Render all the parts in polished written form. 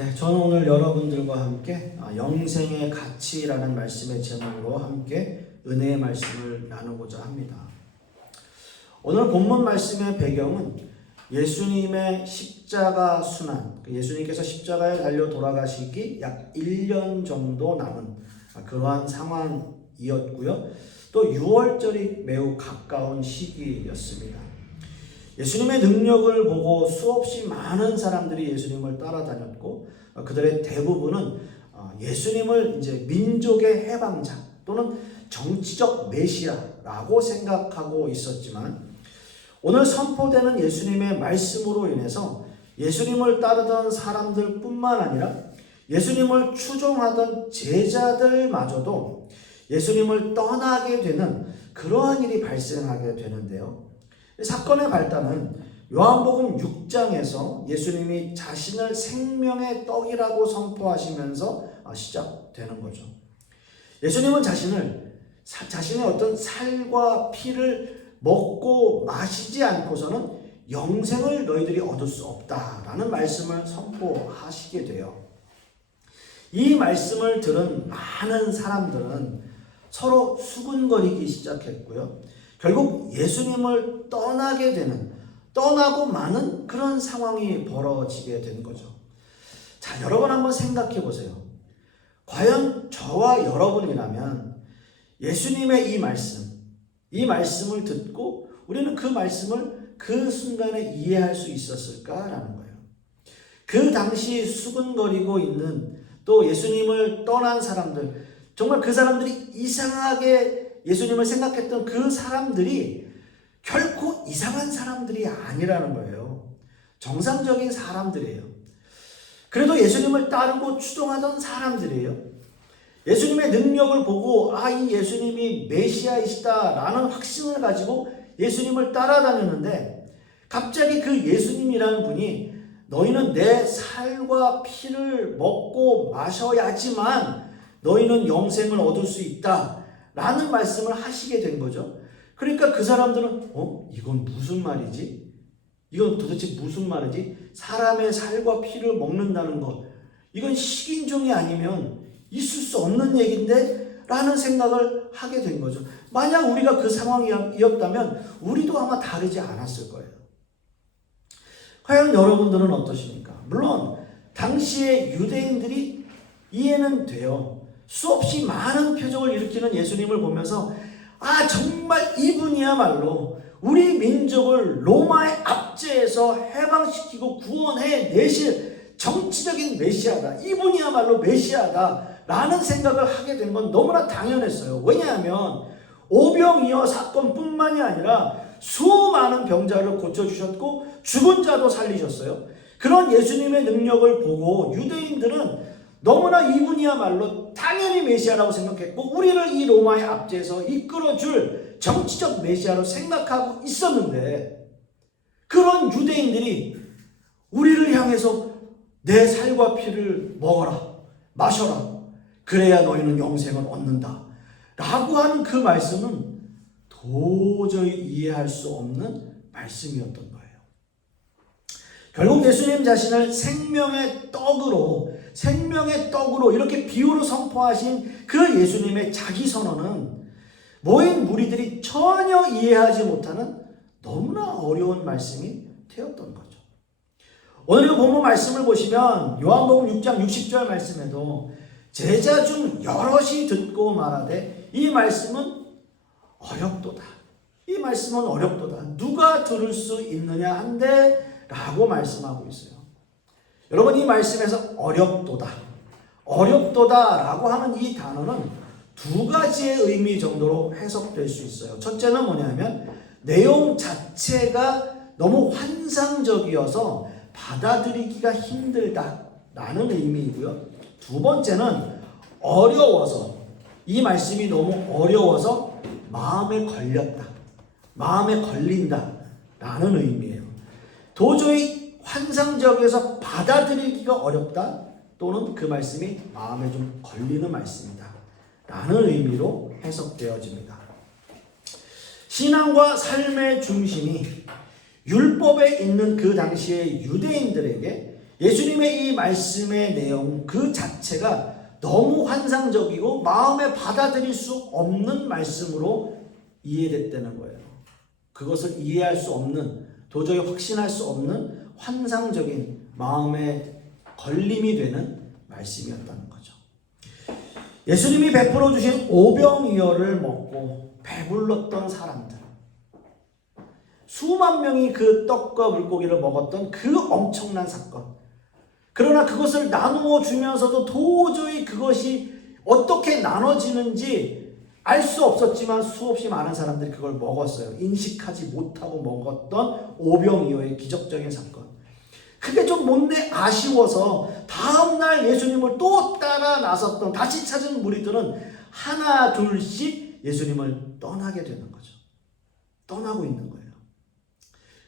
네, 저는 오늘 여러분들과 함께 영생의 가치라는 말씀의 제목으로 함께 은혜의 말씀을 나누고자 합니다. 오늘 본문 말씀의 배경은 예수님의 십자가 순환, 예수님께서 십자가에 달려 돌아가시기 약 1년 정도 남은 그러한 상황이었고요. 또 6월절이 매우 가까운 시기였습니다. 예수님의 능력을 보고 수없이 많은 사람들이 예수님을 따라다녔고 그들의 대부분은 예수님을 이제 민족의 해방자 또는 정치적 메시아라고 생각하고 있었지만 오늘 선포되는 예수님의 말씀으로 인해서 예수님을 따르던 사람들 뿐만 아니라 예수님을 추종하던 제자들마저도 예수님을 떠나게 되는 그러한 일이 발생하게 되는데요. 사건의 발단은 요한복음 6장에서 예수님이 자신을 생명의 떡이라고 선포하시면서 시작되는 거죠. 예수님은 자신의 어떤 살과 피를 먹고 마시지 않고서는 영생을 너희들이 얻을 수 없다라는 말씀을 선포하시게 돼요. 이 말씀을 들은 많은 사람들은 서로 수군거리기 시작했고요. 결국 예수님을 떠나고 마는 그런 상황이 벌어지게 된 거죠. 자, 여러분 한번 생각해 보세요. 과연 저와 여러분이라면 예수님의 이 말씀을 듣고 우리는 그 말씀을 그 순간에 이해할 수 있었을까라는 거예요. 그 당시 수군거리고 있는 또 예수님을 떠난 사람들, 정말 그 사람들이 이상하게 예수님을 생각했던 그 사람들이 결코 이상한 사람들이 아니라는 거예요. 정상적인 사람들이에요. 그래도 예수님을 따르고 추종하던 사람들이에요. 예수님의 능력을 보고 이 예수님이 메시아이시다라는 확신을 가지고 예수님을 따라다녔는데 갑자기 그 예수님이라는 분이 너희는 내 살과 피를 먹고 마셔야지만 너희는 영생을 얻을 수 있다 라는 말씀을 하시게 된 거죠. 그러니까 그 사람들은 이건 무슨 말이지? 이건 도대체 무슨 말이지? 사람의 살과 피를 먹는다는 것, 이건 식인종이 아니면 있을 수 없는 얘기인데? 라는 생각을 하게 된 거죠. 만약 우리가 그 상황이었다면 우리도 아마 다르지 않았을 거예요. 과연 여러분들은 어떠십니까? 물론 당시의 유대인들이 이해는 돼요. 수없이 많은 표적을 일으키는 예수님을 보면서 정말 이분이야말로 우리 민족을 로마의 압제에서 해방시키고 구원해 내실 정치적인 메시아다. 이분이야말로 메시아다 라는 생각을 하게 된 건 너무나 당연했어요. 왜냐하면 오병이어 사건뿐만이 아니라 수많은 병자를 고쳐주셨고 죽은 자도 살리셨어요. 그런 예수님의 능력을 보고 유대인들은 너무나 이분이야말로 당연히 메시아라고 생각했고 우리를 이 로마의 압제에서 이끌어줄 정치적 메시아로 생각하고 있었는데 그런 유대인들이 우리를 향해서 내 살과 피를 먹어라, 마셔라, 그래야 너희는 영생을 얻는다 라고 하는 그 말씀은 도저히 이해할 수 없는 말씀이었던 거예요. 결국 예수님 자신을 생명의 떡으로 이렇게 비유로 선포하신 그 예수님의 자기 선언은 모인 무리들이 전혀 이해하지 못하는 너무나 어려운 말씀이 되었던 거죠. 오늘 본문 말씀을 보시면 요한복음 6장 60절 말씀에도 제자 중 여럿이 듣고 말하되 이 말씀은 어렵도다. 이 말씀은 어렵도다. 누가 들을 수 있느냐 한데 라고 말씀하고 있어요. 여러분 이 말씀에서 어렵도다라고 하는 이 단어는 두 가지의 의미 정도로 해석될 수 있어요. 첫째는 뭐냐면 내용 자체가 너무 환상적이어서 받아들이기가 힘들다라는 의미이고요. 두 번째는 어려워서 이 말씀이 너무 어려워서 마음에 걸린다라는 의미예요. 도저히 환상적이어서 받아들이기가 어렵다 또는 그 말씀이 마음에 좀 걸리는 말씀이다 라는 의미로 해석되어집니다. 신앙과 삶의 중심이 율법에 있는 그 당시의 유대인들에게 예수님의 이 말씀의 내용 그 자체가 너무 환상적이고 마음에 받아들일 수 없는 말씀으로 이해됐다는 거예요. 그것을 이해할 수 없는, 도저히 확신할 수 없는 환상적인 마음에 걸림이 되는 말씀이었다는 거죠. 예수님이 베풀어 주신 오병이어를 먹고 배불렀던 사람들, 수만 명이 그 떡과 물고기를 먹었던 그 엄청난 사건. 그러나 그것을 나누어 주면서도 도저히 그것이 어떻게 나눠지는지 알 수 없었지만 수없이 많은 사람들이 그걸 먹었어요. 인식하지 못하고 먹었던 오병이어의 기적적인 사건. 그게 좀 못내 아쉬워서 다음날 예수님을 또 따라 나섰던 다시 찾은 무리들은 하나 둘씩 예수님을 떠나게 되는 거죠. 떠나고 있는 거예요.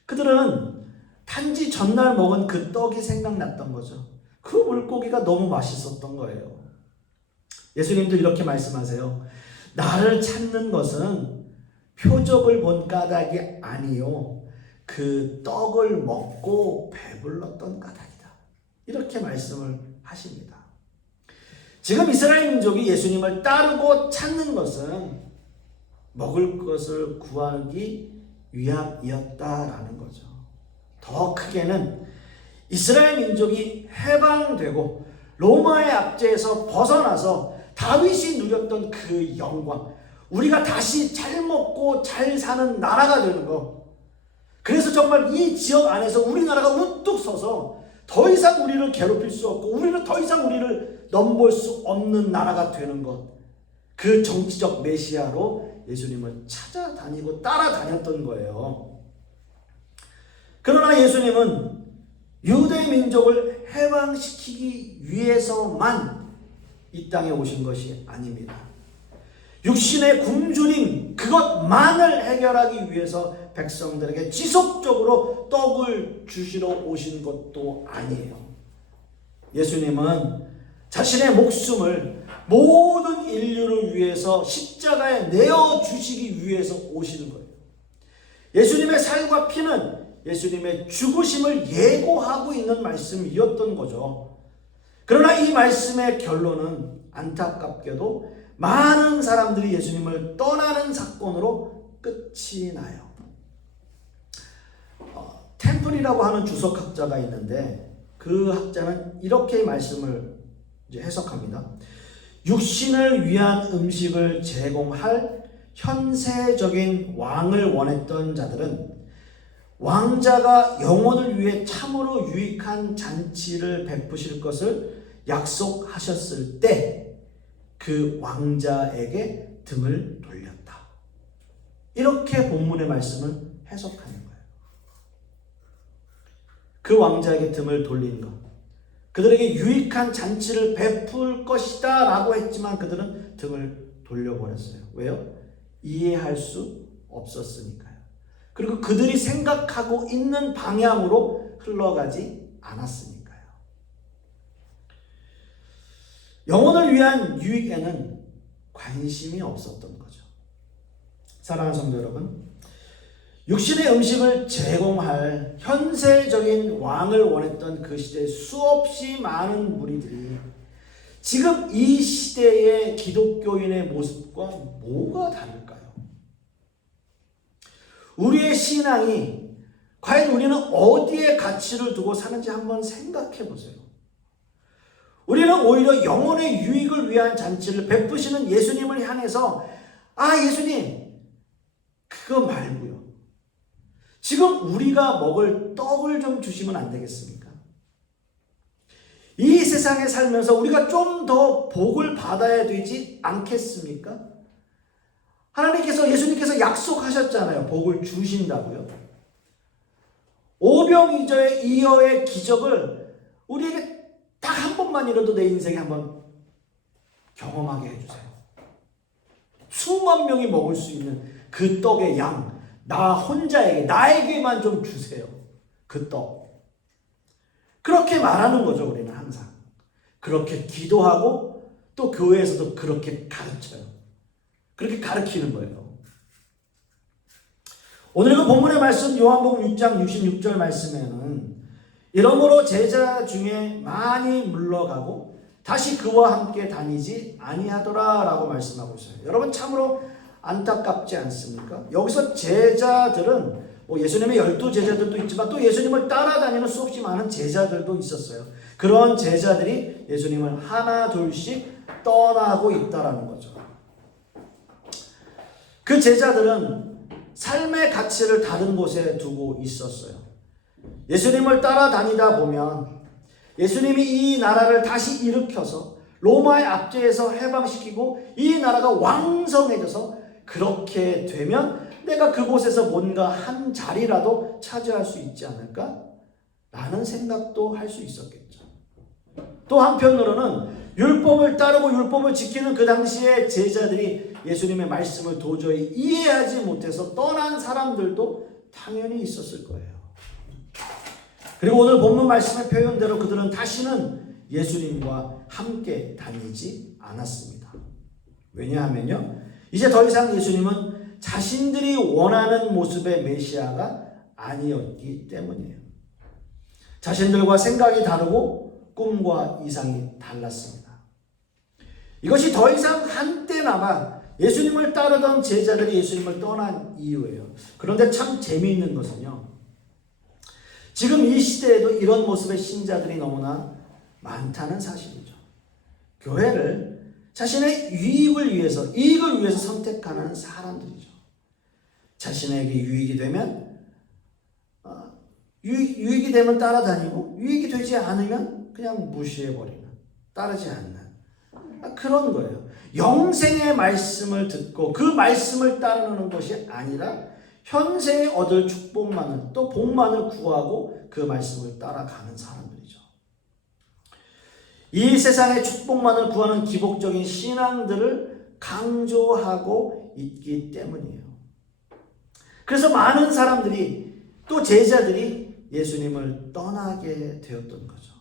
그들은 단지 전날 먹은 그 떡이 생각났던 거죠. 그 물고기가 너무 맛있었던 거예요. 예수님도 이렇게 말씀하세요. 나를 찾는 것은 표적을 본 까닭이 아니요 그 떡을 먹고 배불렀던 까닭이다. 이렇게 말씀을 하십니다. 지금 이스라엘 민족이 예수님을 따르고 찾는 것은 먹을 것을 구하기 위함이었다라는 거죠. 더 크게는 이스라엘 민족이 해방되고 로마의 압제에서 벗어나서 다윗이 누렸던 그 영광, 우리가 다시 잘 먹고 잘 사는 나라가 되는 것. 그래서 정말 이 지역 안에서 우리나라가 우뚝 서서 더 이상 우리를 괴롭힐 수 없고 우리는 더 이상 우리를 넘볼 수 없는 나라가 되는 것. 그 정치적 메시아로 예수님을 찾아다니고 따라다녔던 거예요. 그러나 예수님은 유대 민족을 해방시키기 위해서만 이 땅에 오신 것이 아닙니다. 육신의 굶주림 그것만을 해결하기 위해서 백성들에게 지속적으로 떡을 주시러 오신 것도 아니에요. 예수님은 자신의 목숨을 모든 인류를 위해서 십자가에 내어주시기 위해서 오시는 거예요. 예수님의 살과 피는 예수님의 죽으심을 예고하고 있는 말씀이었던 거죠. 그러나 이 말씀의 결론은 안타깝게도 많은 사람들이 예수님을 떠나는 사건으로 끝이 나요. 템플이라고 하는 주석학자가 있는데 그 학자는 이렇게 말씀을 해석합니다. 육신을 위한 음식을 제공할 현세적인 왕을 원했던 자들은 왕자가 영혼을 위해 참으로 유익한 잔치를 베푸실 것을 약속하셨을 때 그 왕자에게 등을 돌렸다. 이렇게 본문의 말씀을 해석하는 거예요. 그 왕자에게 등을 돌린 것. 그들에게 유익한 잔치를 베풀 것이다 라고 했지만 그들은 등을 돌려버렸어요. 왜요? 이해할 수 없었으니까요. 그리고 그들이 생각하고 있는 방향으로 흘러가지 않았으니까요. 영혼을 위한 유익에는 관심이 없었던 거죠. 사랑하는 성도 여러분, 육신의 음식을 제공할 현세적인 왕을 원했던 그 시대에 수없이 많은 무리들이 지금 이 시대의 기독교인의 모습과 뭐가 다를까요? 우리의 신앙이 과연 우리는 어디에 가치를 두고 사는지 한번 생각해 보세요. 우리는 오히려 영혼의 유익을 위한 잔치를 베푸시는 예수님을 향해서 예수님 그거 말고요. 지금 우리가 먹을 떡을 좀 주시면 안 되겠습니까? 이 세상에 살면서 우리가 좀 더 복을 받아야 되지 않겠습니까? 하나님께서 예수님께서 약속하셨잖아요. 복을 주신다고요. 오병이어의 기적을 우리에게 딱 한 번만이라도 내 인생에 한번 경험하게 해주세요. 수만 명이 먹을 수 있는 그 떡의 양, 나 혼자에게, 나에게만 좀 주세요. 그 떡. 그렇게 말하는 거죠, 우리는 항상. 그렇게 기도하고 또 교회에서도 그렇게 가르쳐요. 그렇게 가르치는 거예요. 오늘 그 본문의 말씀 요한복음 6장 66절 말씀에는 이러므로 제자 중에 많이 물러가고 다시 그와 함께 다니지 아니하더라 라고 말씀하고 있어요. 여러분 참으로 안타깝지 않습니까? 여기서 제자들은 예수님의 12제자들도 있지만 또 예수님을 따라다니는 수없이 많은 제자들도 있었어요. 그런 제자들이 예수님을 하나 둘씩 떠나고 있다라는 거죠. 그 제자들은 삶의 가치를 다른 곳에 두고 있었어요. 예수님을 따라다니다 보면 예수님이 이 나라를 다시 일으켜서 로마의 압제에서 해방시키고 이 나라가 왕성해져서 그렇게 되면 내가 그곳에서 뭔가 한 자리라도 차지할 수 있지 않을까? 라는 생각도 할 수 있었겠죠. 또 한편으로는 율법을 따르고 율법을 지키는 그 당시의 제자들이 예수님의 말씀을 도저히 이해하지 못해서 떠난 사람들도 당연히 있었을 거예요. 그리고 오늘 본문 말씀의 표현대로 그들은 다시는 예수님과 함께 다니지 않았습니다. 왜냐하면요, 이제 더 이상 예수님은 자신들이 원하는 모습의 메시아가 아니었기 때문이에요. 자신들과 생각이 다르고 꿈과 이상이 달랐습니다. 이것이 더 이상 한때나마 예수님을 따르던 제자들이 예수님을 떠난 이유예요. 그런데 참 재미있는 것은요, 지금 이 시대에도 이런 모습의 신자들이 너무나 많다는 사실이죠. 교회를 자신의 이익을 위해서 선택하는 사람들이죠. 자신에게 유익이 되면 유익이 되면 따라다니고 유익이 되지 않으면 그냥 무시해버리는, 따르지 않는 그런 거예요. 영생의 말씀을 듣고 그 말씀을 따르는 것이 아니라 현생에 얻을 축복만을, 또 복만을 구하고 그 말씀을 따라가는 사람들이죠. 이 세상의 축복만을 구하는 기복적인 신앙들을 강조하고 있기 때문이에요. 그래서 많은 사람들이, 또 제자들이 예수님을 떠나게 되었던 거죠.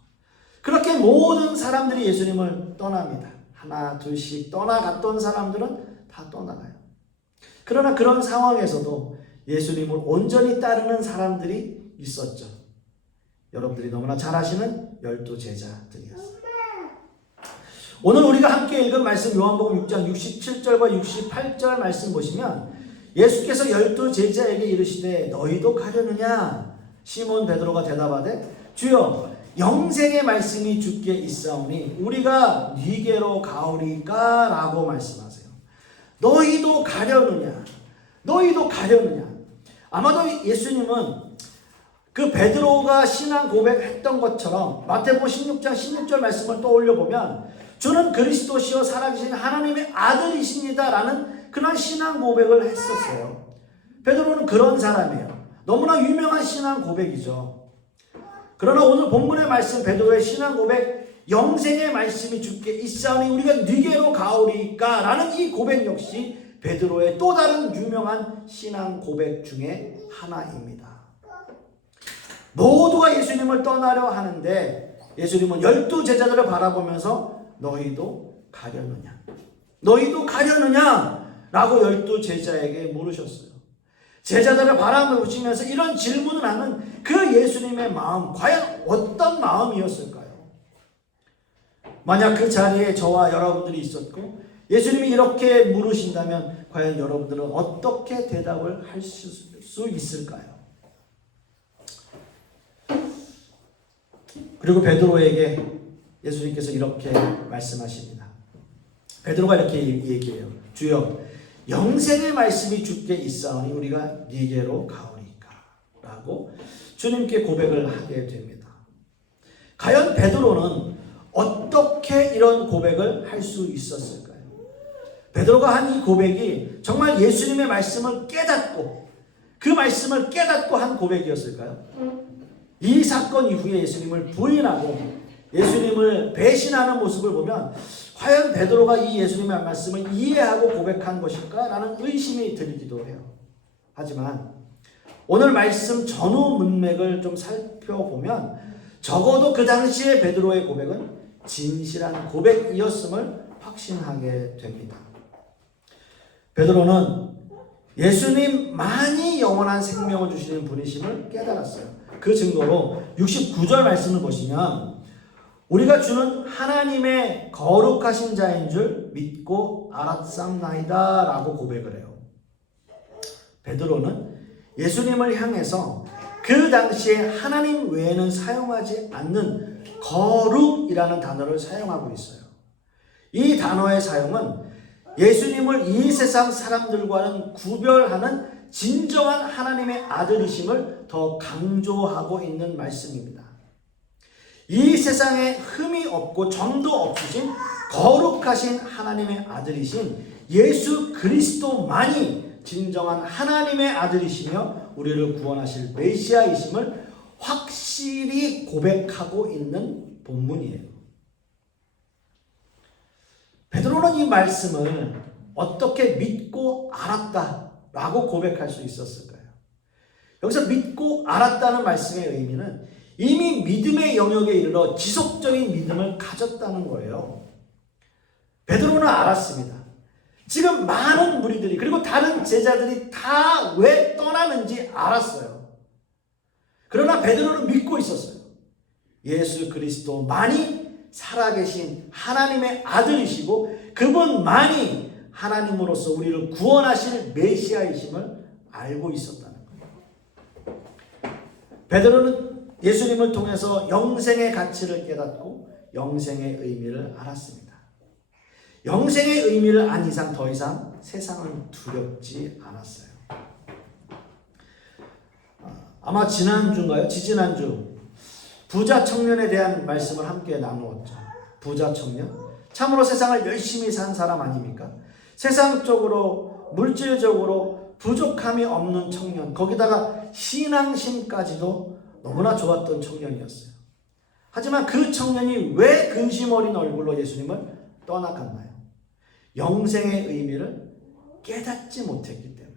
그렇게 모든 사람들이 예수님을 떠납니다. 하나 둘씩 떠나갔던 사람들은 다 떠나가요. 그러나 그런 상황에서도 예수님을 온전히 따르는 사람들이 있었죠. 여러분들이 너무나 잘 아시는 12제자들이었어요. 오늘 우리가 함께 읽은 말씀 요한복음 6장 67절과 68절 말씀 보시면 예수께서 12제자에게 이르시되 너희도 가려느냐? 시몬 베드로가 대답하되 주여 영생의 말씀이 주께 있사오니 우리가 네게로 가오리까? 라고 말씀하세요. 너희도 가려느냐? 너희도 가려느냐? 아마도 예수님은 그 베드로가 신앙 고백했던 것처럼 마태복음 16장 16절 말씀을 떠올려 보면 주는 그리스도시요 살아계신 하나님의 아들이십니다 라는 그런 신앙 고백을 했었어요. 베드로는 그런 사람이에요. 너무나 유명한 신앙 고백이죠. 그러나 오늘 본문의 말씀 베드로의 신앙 고백, 영생의 말씀이 주께 있사오니 우리가 네게로 가오리까? 라는 이 고백 역시 베드로의 또 다른 유명한 신앙 고백 중에 하나입니다. 모두가 예수님을 떠나려 하는데 예수님은 12제자들을 바라보면서 너희도 가려느냐? 너희도 가려느냐? 라고 12제자에게 물으셨어요. 제자들을 바라보시면서 이런 질문을 하는 그 예수님의 마음, 과연 어떤 마음이었을까요? 만약 그 자리에 저와 여러분들이 있었고 예수님이 이렇게 물으신다면 과연 여러분들은 어떻게 대답을 할 수 있을까요? 그리고 베드로에게 예수님께서 이렇게 말씀하십니다. 베드로가 이렇게 얘기해요. 주여 영생의 말씀이 주께 있사오니 우리가 네게로 가오리까? 라고 주님께 고백을 하게 됩니다. 과연 베드로는 어떻게 이런 고백을 할 수 있었을까요? 베드로가 한 이 고백이 정말 예수님의 말씀을 깨닫고 그 말씀을 깨닫고 한 고백이었을까요? 이 사건 이후에 예수님을 부인하고 예수님을 배신하는 모습을 보면 과연 베드로가 이 예수님의 말씀을 이해하고 고백한 것일까? 라는 의심이 들기도 해요. 하지만 오늘 말씀 전후 문맥을 좀 살펴보면 적어도 그 당시의 베드로의 고백은 진실한 고백이었음을 확신하게 됩니다. 베드로는 예수님만이 영원한 생명을 주시는 분이심을 깨달았어요. 그 증거로 69절 말씀을 보시면 우리가 주는 하나님의 거룩하신 자인 줄 믿고 알았삼나이다 라고 고백을 해요. 베드로는 예수님을 향해서 그 당시에 하나님 외에는 사용하지 않는 거룩이라는 단어를 사용하고 있어요. 이 단어의 사용은 예수님을 이 세상 사람들과는 구별하는 진정한 하나님의 아들이심을 더 강조하고 있는 말씀입니다. 이 세상에 흠이 없고 점도 없으신 거룩하신 하나님의 아들이신 예수 그리스도만이 진정한 하나님의 아들이시며 우리를 구원하실 메시아이심을 확실히 고백하고 있는 본문이에요. 베드로는 이 말씀을 어떻게 믿고 알았다라고 고백할 수 있었을까요? 여기서 믿고 알았다는 말씀의 의미는 이미 믿음의 영역에 이르러 지속적인 믿음을 가졌다는 거예요. 베드로는 알았습니다. 지금 많은 무리들이 그리고 다른 제자들이 다 왜 떠나는지 알았어요. 그러나 베드로는 믿고 있었어요. 예수 그리스도만이 살아계신 하나님의 아들이시고 그분만이 하나님으로서 우리를 구원하실 메시아이심을 알고 있었다는 거예요. 베드로는 예수님을 통해서 영생의 가치를 깨닫고 영생의 의미를 알았습니다. 영생의 의미를 안 이상 더 이상 세상은 두렵지 않았어요. 아마 지난주인가요? 지지난주 부자 청년에 대한 말씀을 함께 나누었죠. 부자 청년. 참으로 세상을 열심히 산 사람 아닙니까? 세상적으로 물질적으로 부족함이 없는 청년. 거기다가 신앙심까지도 너무나 좋았던 청년이었어요. 하지만 그 청년이 왜 근심 어린 얼굴로 예수님을 떠나갔나요? 영생의 의미를 깨닫지 못했기 때문에.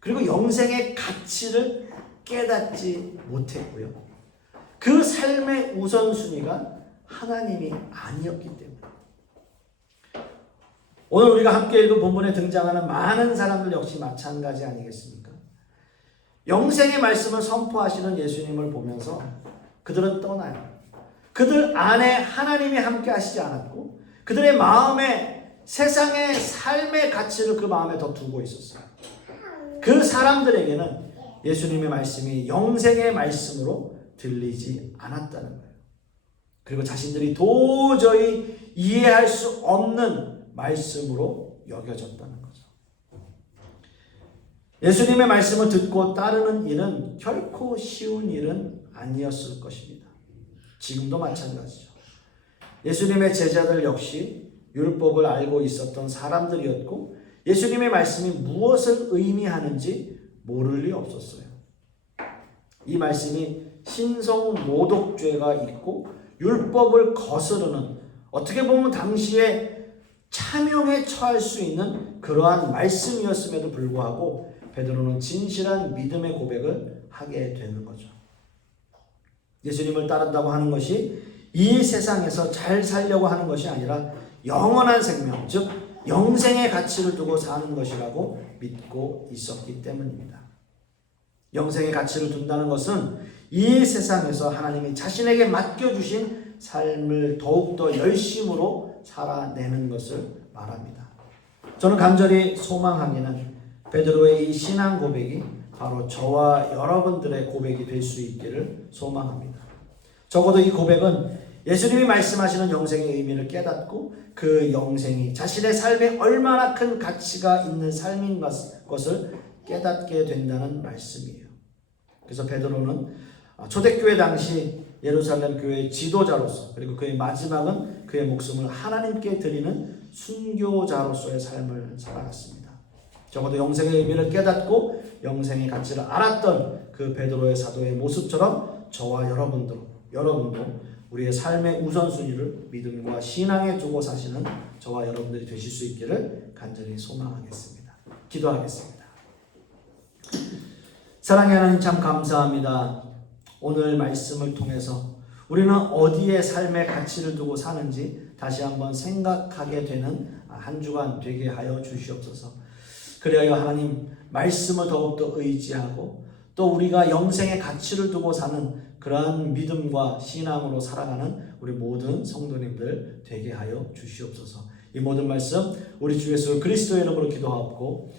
그리고 영생의 가치를 깨닫지 못했고요. 그 삶의 우선순위가 하나님이 아니었기 때문에. 오늘 우리가 함께 읽은 본문에 등장하는 많은 사람들 역시 마찬가지 아니겠습니까? 영생의 말씀을 선포하시는 예수님을 보면서 그들은 떠나요. 그들 안에 하나님이 함께 하시지 않았고 그들의 마음에 세상의 삶의 가치를 그 마음에 더 두고 있었어요. 그 사람들에게는 예수님의 말씀이 영생의 말씀으로 들리지 않았다는 거예요. 그리고 자신들이 도저히 이해할 수 없는 말씀으로 여겨졌다는 거죠. 예수님의 말씀을 듣고 따르는 일은 결코 쉬운 일은 아니었을 것입니다. 지금도 마찬가지죠. 예수님의 제자들 역시 율법을 알고 있었던 사람들이었고 예수님의 말씀이 무엇을 의미하는지 모를 리 없었어요. 이 말씀이 신성모독죄가 있고 율법을 거스르는 어떻게 보면 당시에 참형에 처할 수 있는 그러한 말씀이었음에도 불구하고 베드로는 진실한 믿음의 고백을 하게 되는 거죠. 예수님을 따른다고 하는 것이 이 세상에서 잘 살려고 하는 것이 아니라 영원한 생명, 즉 영생의 가치를 두고 사는 것이라고 믿고 있었기 때문입니다. 영생의 가치를 둔다는 것은 이 세상에서 하나님이 자신에게 맡겨주신 삶을 더욱더 열심으로 살아내는 것을 말합니다. 저는 간절히 소망하기는 베드로의 이 신앙 고백이 바로 저와 여러분들의 고백이 될 수 있기를 소망합니다. 적어도 이 고백은 예수님이 말씀하시는 영생의 의미를 깨닫고 그 영생이 자신의 삶에 얼마나 큰 가치가 있는 삶인 것을 깨닫게 된다는 말씀이에요. 그래서 베드로는 초대교회 당시 예루살렘 교회의 지도자로서 그리고 그의 마지막은 그의 목숨을 하나님께 드리는 순교자로서의 삶을 살아갔습니다. 적어도 영생의 의미를 깨닫고 영생의 가치를 알았던 그 베드로의 사도의 모습처럼 저와 여러분도 우리의 삶의 우선순위를 믿음과 신앙에 두고 사시는 저와 여러분들이 되실 수 있기를 간절히 소망하겠습니다. 기도하겠습니다. 사랑의 하나님 참 감사합니다. 오늘 말씀을 통해서 우리는 어디에 삶의 가치를 두고 사는지 다시 한번 생각하게 되는 한 주간 되게 하여 주시옵소서. 그래야 하나님 말씀을 더욱더 의지하고 또 우리가 영생의 가치를 두고 사는 그러한 믿음과 신앙으로 살아가는 우리 모든 성도님들 되게 하여 주시옵소서. 이 모든 말씀 우리 주 예수 그리스도의 이름으로 기도하옵고,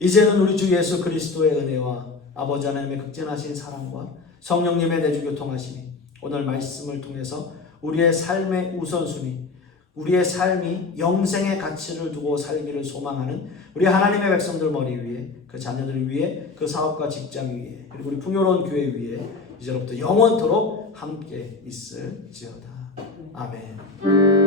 이제는 우리 주 예수 그리스도의 은혜와 아버지 하나님의 극진하신 사랑과 성령님의 내주교통하심이 오늘 말씀을 통해서 우리의 삶의 우선순위, 우리의 삶이 영생의 가치를 두고 살기를 소망하는 우리 하나님의 백성들 머리 위에, 그 자녀들 위에, 그 사업과 직장 위에, 그리고 우리 풍요로운 교회 위에 이제부터 영원토록 함께 있을지어다. 아멘.